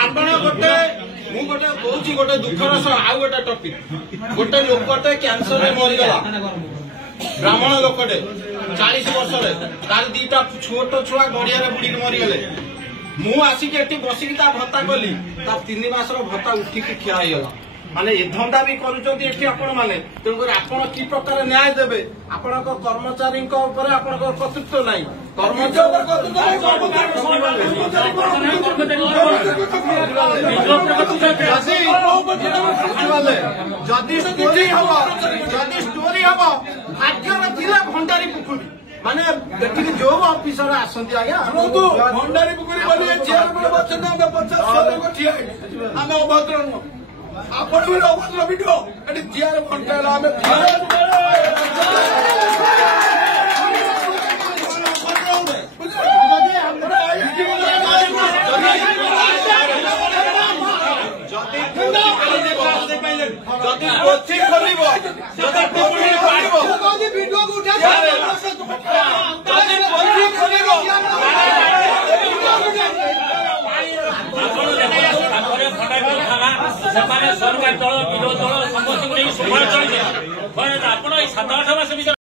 आपण गोटे मु गोटे कहूँ गोटे दुखर आउ गोटे टपिक गोटे लोकटे कैंसर मरीगला ब्राह्मण लोकटे 40 वर्ष तार दीटा छोट छुआ गड़िया बुड़ी मरीगले मु आसिक बसिक भत्ता कली 3 मास भत्ता उठिकी खिया होगा माने ए धंदा भी करुँच आपण मैंने तेणुक आपण कि प्रकार न्याय देवे आपण कर्मचारी कर्तृत्व नहीं जदि स्टोरी हम भाग्यर थिले भंडारी पुखुरी माने देखिए जो ऑफिसर आसंती आज्ञा भंडारी पुखुरी बोली चेयरमैन बच्चन आम 50 लोक ठिया आम अभद्र नुह आपण भी अभद्र भिडियो एटी चेयर घंटा आम सरकार दल विरोध दल समस्त नहीं संभाल चलिए आप 7-8 मास